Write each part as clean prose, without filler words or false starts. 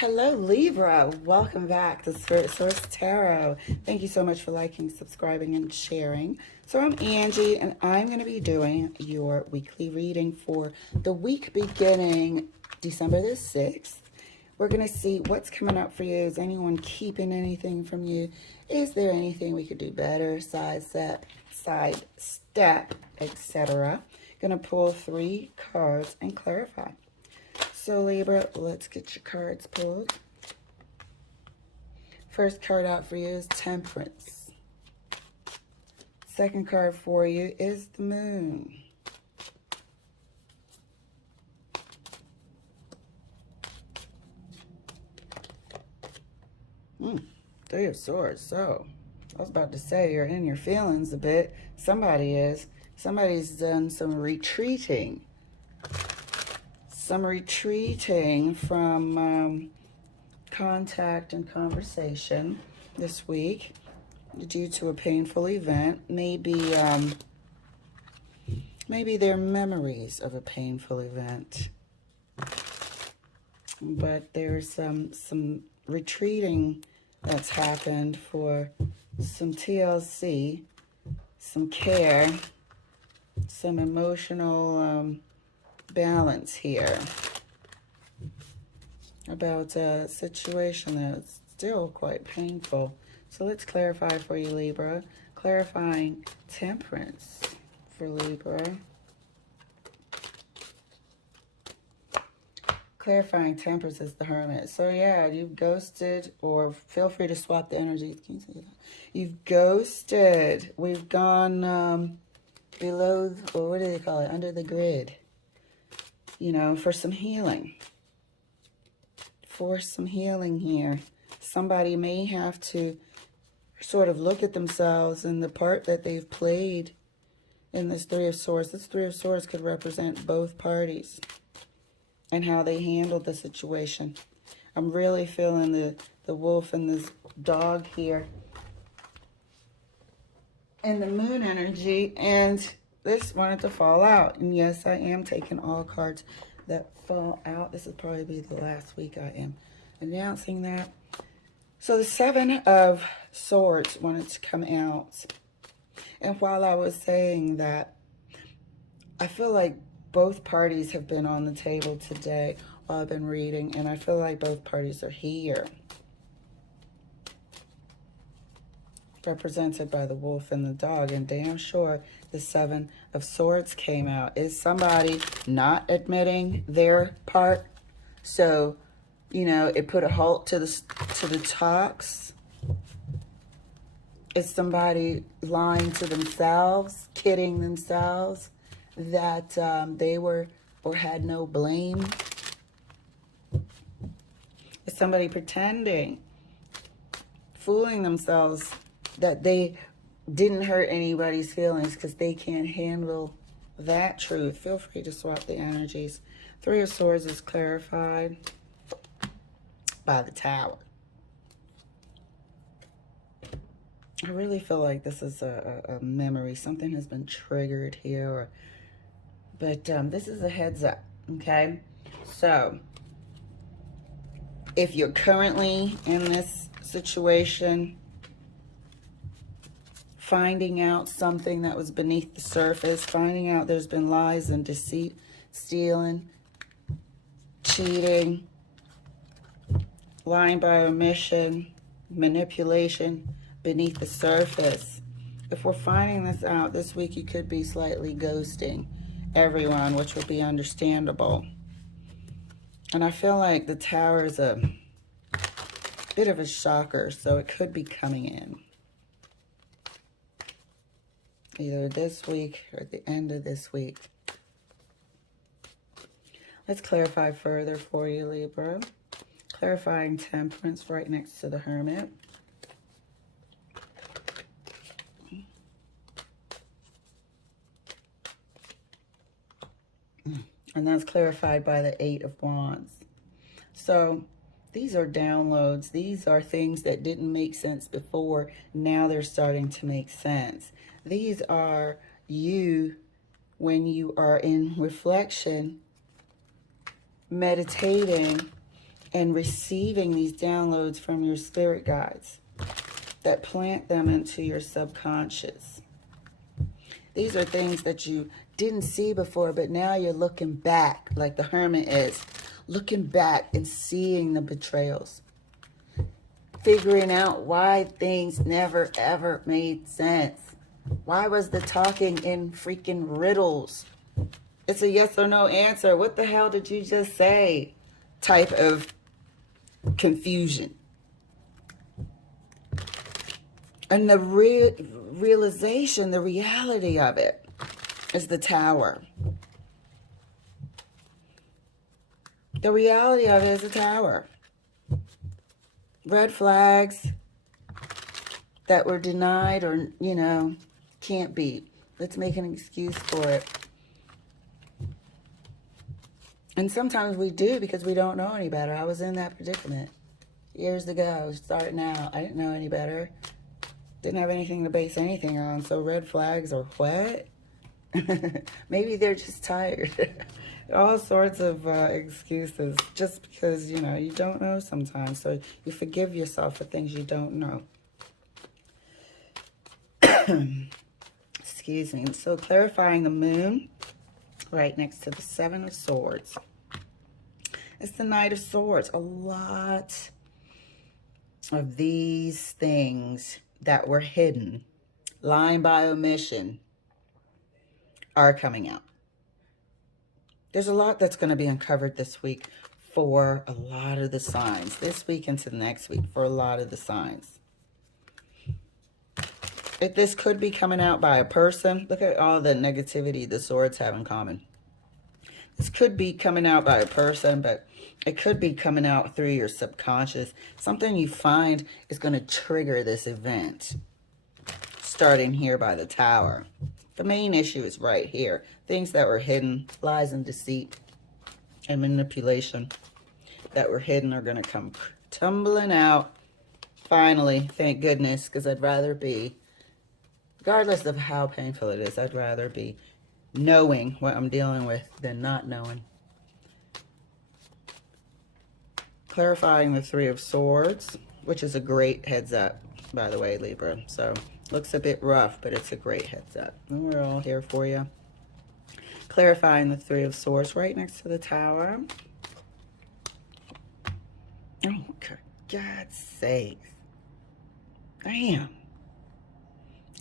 Hello, Libra. Welcome back to Spirit Source Tarot. Thank you so much for liking, subscribing, and sharing. So I'm Angie, and I'm going to be doing your weekly reading for the week beginning December the 6th. We're going to see what's coming up for you. Is anyone keeping anything from you? Is there anything we could do better? Sidestep, etc. Going to pull 3 cards and clarify. So Libra, let's get your cards pulled. First card out for you is Temperance. Second card for you is the Moon. Three of Swords. So, I was about to say you're in your feelings a bit. Somebody is. Somebody's done some retreating. From contact and conversation this week due to a painful event. Maybe they're memories of a painful event. But there's some retreating that's happened for some TLC, some care, some emotional balance here about a situation that's still quite painful. So let's clarify for you, Libra. Clarifying Temperance for Libra. Clarifying Temperance is the Hermit. So yeah, you've ghosted, or feel free to swap the energies. Can you see that? You've ghosted. We've gone below, or what do they call it? Under the grid. You know, for some healing. For some healing here. Somebody may have to sort of look at themselves and the part that they've played in this Three of Swords. This Three of Swords could represent both parties and how they handled the situation. I'm really feeling the wolf and this dog here. And the moon energy, and this wanted to fall out. And yes, I am taking all cards that fall out. This will probably be the last week I am announcing that. So the Seven of Swords wanted to come out. And while I was saying that, I feel like both parties have been on the table today while I've been reading. And I feel like both parties are here. Represented by the wolf and the dog, and damn sure the Seven of Swords came out. Is somebody not admitting their part? So, you know, it put a halt to the talks. Is somebody lying to themselves, kidding themselves that they were or had no blame? Is somebody pretending, fooling themselves that they didn't hurt anybody's feelings because they can't handle that truth? Feel free to swap the energies. Three of Swords is clarified by the Tower. I really feel like this is a memory. Something has been triggered here. But this is a heads up, okay? So, if you're currently in this situation, finding out something that was beneath the surface, finding out there's been lies and deceit, stealing, cheating, lying by omission, manipulation beneath the surface. If we're finding this out this week, you could be slightly ghosting everyone, which would be understandable. And I feel like the Tower is a bit of a shocker, so it could be coming in either this week or at the end of this week. Let's clarify further for you, Libra. Clarifying Temperance right next to the Hermit. And that's clarified by the Eight of Wands. So these are downloads. These are things that didn't make sense before. Now they're starting to make sense. These are you when you are in reflection, meditating, and receiving these downloads from your spirit guides that plant them into your subconscious. These are things that you didn't see before, but now you're looking back, like the hermit is, looking back and seeing the betrayals, figuring out why things never ever made sense. Why was the talking in freaking riddles? It's a yes or no answer. What the hell did you just say? Type of confusion. And the realization, the reality of it is the Tower. The reality of it is the Tower. Red flags that were denied or, you know, can't be. Let's make an excuse for it. And sometimes we do because we don't know any better. I was in that predicament years ago, starting out. I didn't know any better. Didn't have anything to base anything on. So red flags or what? Maybe they're just tired. All sorts of excuses just because, you know, you don't know sometimes. So you forgive yourself for things you don't know. Excuse me. So clarifying the moon right next to the Seven of Swords. It's the Knight of Swords. A lot of these things that were hidden, lying by omission, are coming out. There's a lot that's going to be uncovered this week for a lot of the signs. This week into the next week for a lot of the signs. This could be coming out by a person. Look at all the negativity the swords have in common. This could be coming out by a person, but it could be coming out through your subconscious. Something you find is going to trigger this event. Starting here by the Tower. The main issue is right here. Things that were hidden, lies and deceit and manipulation that were hidden are going to come tumbling out. Finally, thank goodness, because I'd rather be, regardless of how painful it is, I'd rather be knowing what I'm dealing with than not knowing. Clarifying the Three of Swords, which is a great heads up, by the way, Libra. So, looks a bit rough, but it's a great heads up. And we're all here for you. Clarifying the Three of Swords right next to the Tower. Oh, for God's sake. Damn.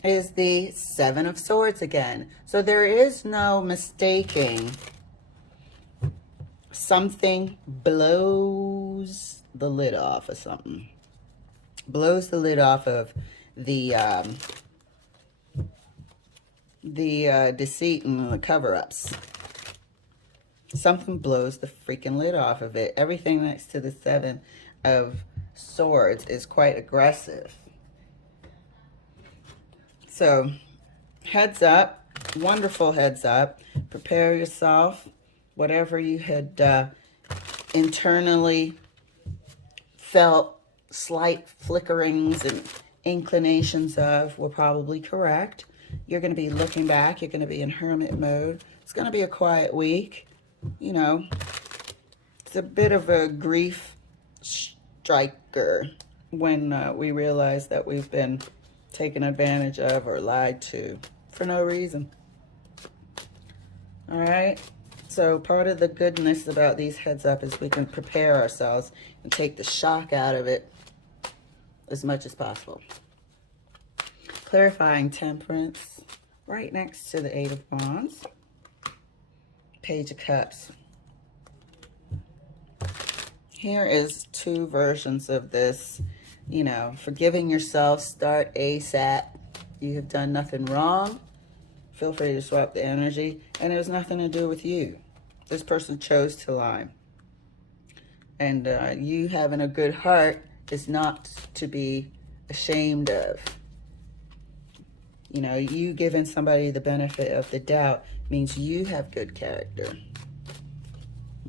Is the Seven of Swords again. So there is no mistaking. Something blows the lid off of something. Blows the lid off of the deceit and the cover-ups. Something blows the freaking lid off of it. Everything next to the Seven of Swords is quite aggressive. So, heads up. Wonderful heads up. Prepare yourself. Whatever you had internally felt slight flickerings and inclinations of were probably correct. You're going to be looking back. You're going to be in hermit mode. It's going to be a quiet week. You know, it's a bit of a grief striker when we realize that we've been taken advantage of or lied to for no reason. All right. So part of the goodness about these heads up is we can prepare ourselves and take the shock out of it as much as possible. Clarifying Temperance right next to the Eight of Wands. Page of Cups. Here is two versions of this. You know, forgiving yourself, start ASAP. You have done nothing wrong. Feel free to swap the energy. And it has nothing to do with you. This person chose to lie. And you having a good heart is not to be ashamed of. You know, you giving somebody the benefit of the doubt means you have good character.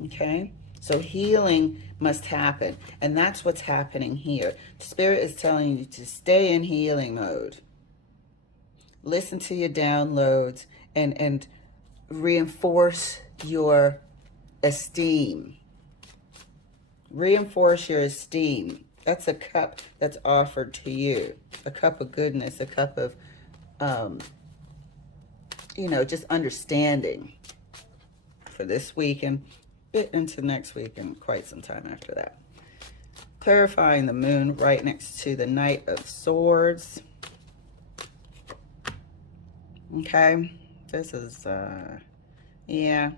Okay? So healing must happen. And that's what's happening here. Spirit is telling you to stay in healing mode. Listen to your downloads and reinforce your esteem. Reinforce your esteem. That's a cup that's offered to you. A cup of goodness, a cup of, you know, just understanding for this week and bit into next week and quite some time after that. Clarifying the moon right next to the Knight of Swords. Okay, this is, yeah.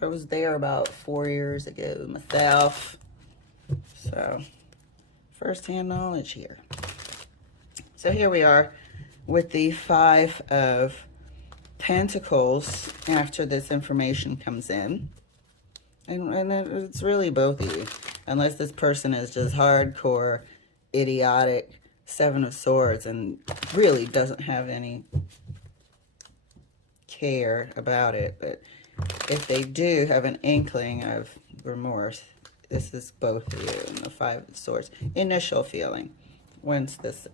I was there about 4 years ago myself. So, first-hand knowledge here. So here we are with the Five of Pentacles after this information comes in. And it's really both of you. Unless this person is just hardcore, idiotic Seven of Swords and really doesn't have any care about it. But if they do have an inkling of remorse, this is both of you and the Five of Swords. Initial feeling once this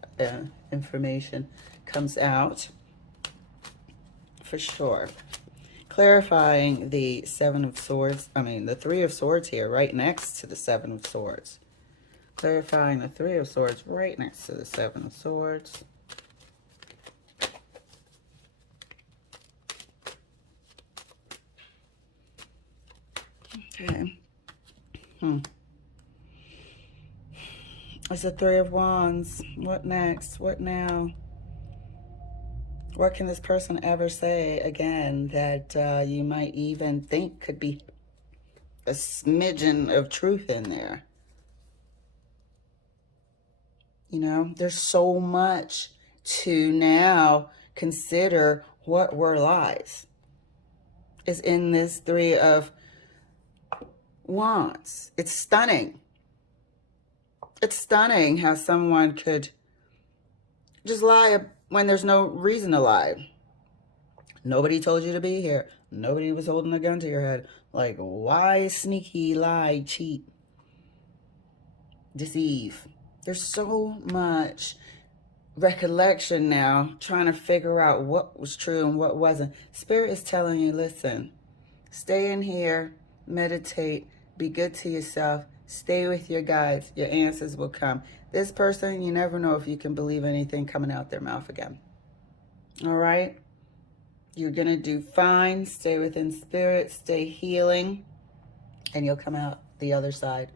information comes out, for sure. Clarifying the Seven of Swords, the Three of Swords here, right next to the Seven of Swords. Clarifying the Three of Swords right next to the Seven of Swords. Okay. It's the Three of Wands. What next? What now? What can this person ever say again that you might even think could be a smidgen of truth in there? You know, there's so much to now consider what were lies. Is in this Three of Wands. It's stunning. It's stunning how someone could just lie when there's no reason to lie. Nobody told you to be here. Nobody was holding a gun to your head. Like, why sneaky lie, cheat, deceive? There's so much recollection now, trying to figure out what was true and what wasn't. Spirit is telling you, listen, stay in here, meditate, be good to yourself, stay with your guides, your answers will come. This person, you never know if you can believe anything coming out their mouth again. All right? You're going to do fine. Stay within spirit, stay healing, and you'll come out the other side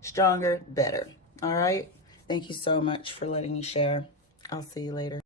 stronger, better. All right? Thank you so much for letting me share. I'll see you later.